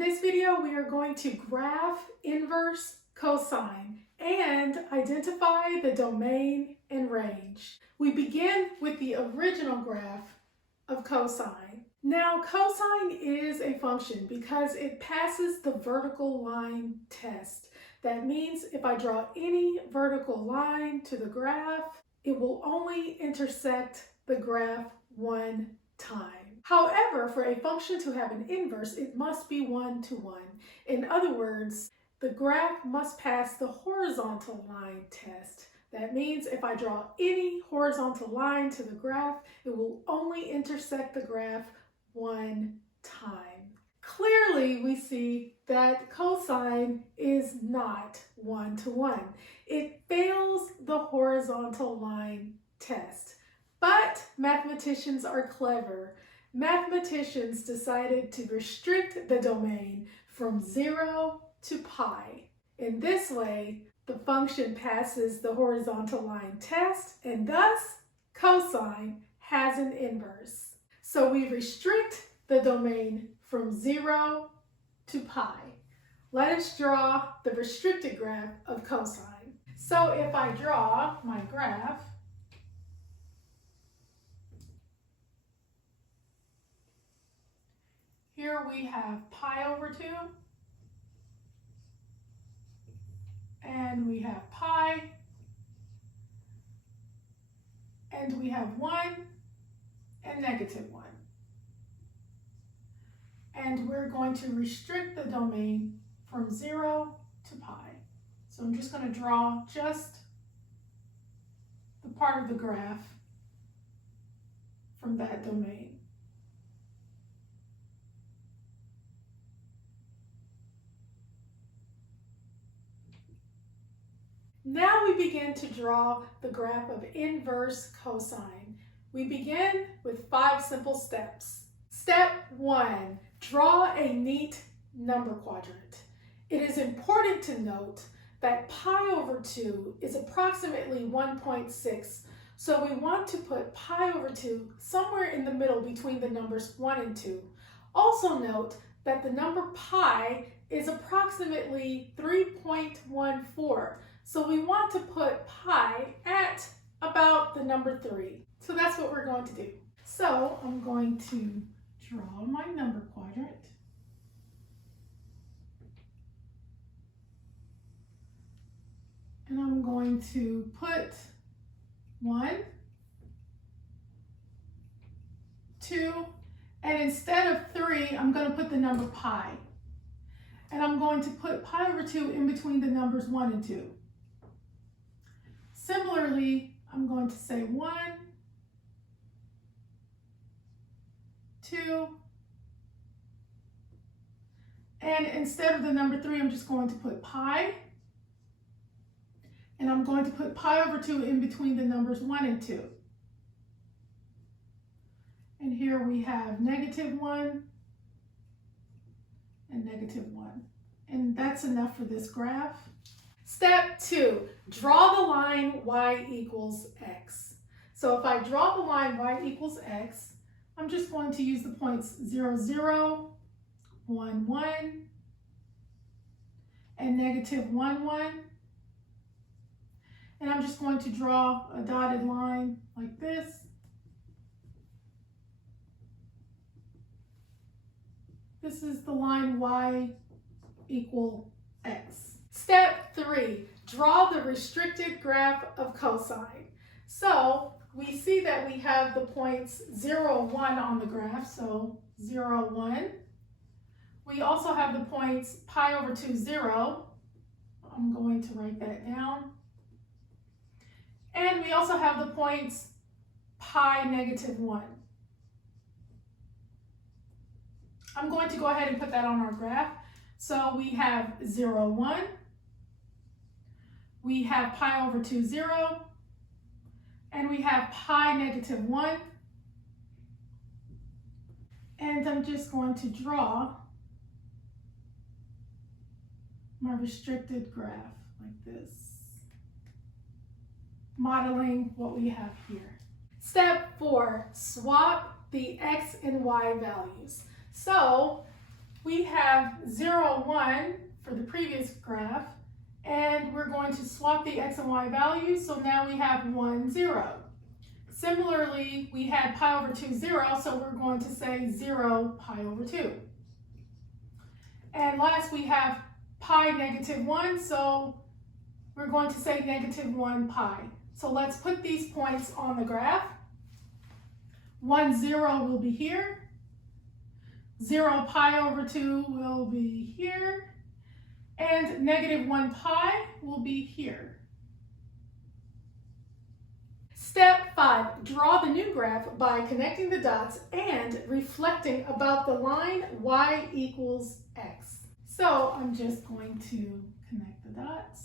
this video, we are going to graph inverse cosine and identify the domain and range. We begin with the original graph of cosine. Now, cosine is a function because it passes the vertical line test. That means if I draw any vertical line to the graph, it will only intersect the graph one time. However, for a function to have an inverse, it must be one-to-one. In other words, the graph must pass the horizontal line test. That means if I draw any horizontal line to the graph, it will only intersect the graph one time. Clearly, we see that cosine is not one-to-one. It fails the horizontal line test. But mathematicians are clever. Mathematicians decided to restrict the domain from 0 to pi. In this way, the function passes the horizontal line test, and thus cosine has an inverse. So we restrict the domain from 0 to pi. Let us draw the restricted graph of cosine. So if I draw my graph, here we have pi over 2, and we have pi, and we have 1 and negative 1. And we're going to restrict the domain from 0 to pi. So I'm just going to draw just the part of the graph from that domain. Now we begin to draw the graph of inverse cosine. We begin with 5 simple steps. Step 1, draw a neat number quadrant. It is important to note that pi over 2 is approximately 1.6, so we want to put pi over 2 somewhere in the middle between the numbers 1 and 2. Also note that the number pi is approximately 3.14. So we want to put pi at about the number 3. So that's what we're going to do. So I'm going to draw my number quadrant. And I'm going to put 1, 2, and instead of 3, I'm going to put the number pi. And I'm going to put pi over 2 in between the numbers 1 and 2. Similarly, I'm going to say 1, 2, and instead of the number 3, I'm just going to put pi, and I'm going to put pi over 2 in between the numbers 1 and 2. And here we have negative 1 and negative 1. And that's enough for this graph. Step 2, draw the line y equals x. So if I draw the line y equals x, I'm just going to use the points 0, 0, 1, 1, and negative 1, 1. And I'm just going to draw a dotted line like this. This is the line y equal x. Step 3, draw the restricted graph of cosine. So we see that we have the points 0, 1 on the graph, so 0, 1. We also have the points pi over 2, 0. I'm going to write that down. And we also have the points pi negative 1. I'm going to go ahead and put that on our graph. So we have 0, 1. We have pi over 2, 0. And we have pi negative 1. And I'm just going to draw my restricted graph like this, modeling what we have here. Step 4, swap the x and y values. So we have have 0, 1 for the previous graph, and we're going to swap the x and y values, so now we have 1, 0. Similarly, we had pi over 2, 0, so we're going to say 0 pi over 2. And last, we have pi negative 1, so we're going to say negative 1 pi. So let's put these points on the graph. 1, 0 will be here. 0 pi over 2 will be here. And negative 1 pi will be here. Step 5, draw the new graph by connecting the dots and reflecting about the line y equals x. So I'm just going to connect the dots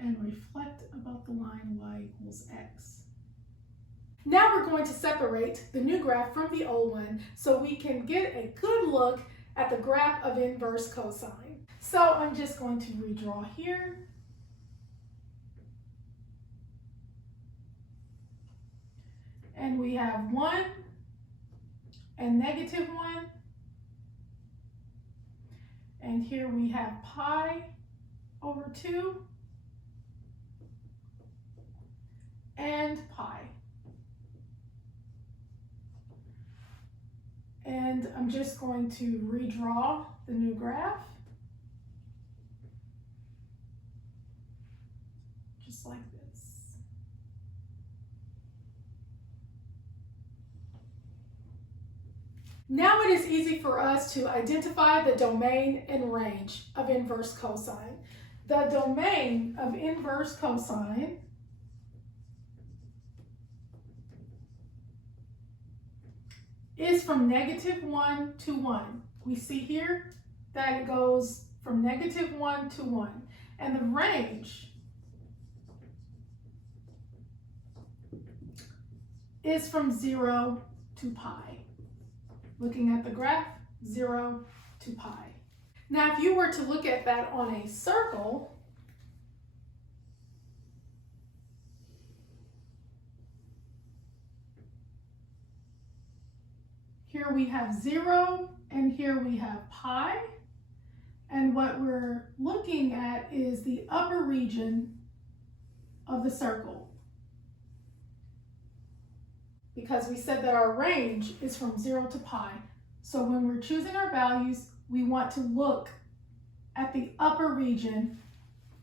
and reflect about the line y equals x. Now we're going to separate the new graph from the old one so we can get a good look at the graph of inverse cosine. So I'm just going to redraw here. And we have 1 and negative 1. And here we have pi over 2 and pi. And I'm just going to redraw the new graph, just like this. Now it is easy for us to identify the domain and range of inverse cosine. The domain of inverse cosine is from negative 1 to 1. We see here that it goes from negative 1 to 1. And the range is from 0 to pi. Looking at the graph, 0 to pi. Now, if you were to look at that on a circle, here we have 0 and here we have pi. And what we're looking at is the upper region of the circle, because we said that our range is from 0 to pi. So when we're choosing our values, we want to look at the upper region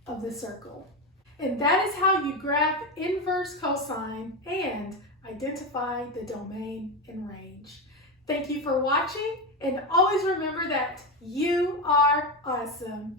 of the circle. And that is how you graph inverse cosine and identify the domain and range. Thank you for watching, and always remember that you are awesome.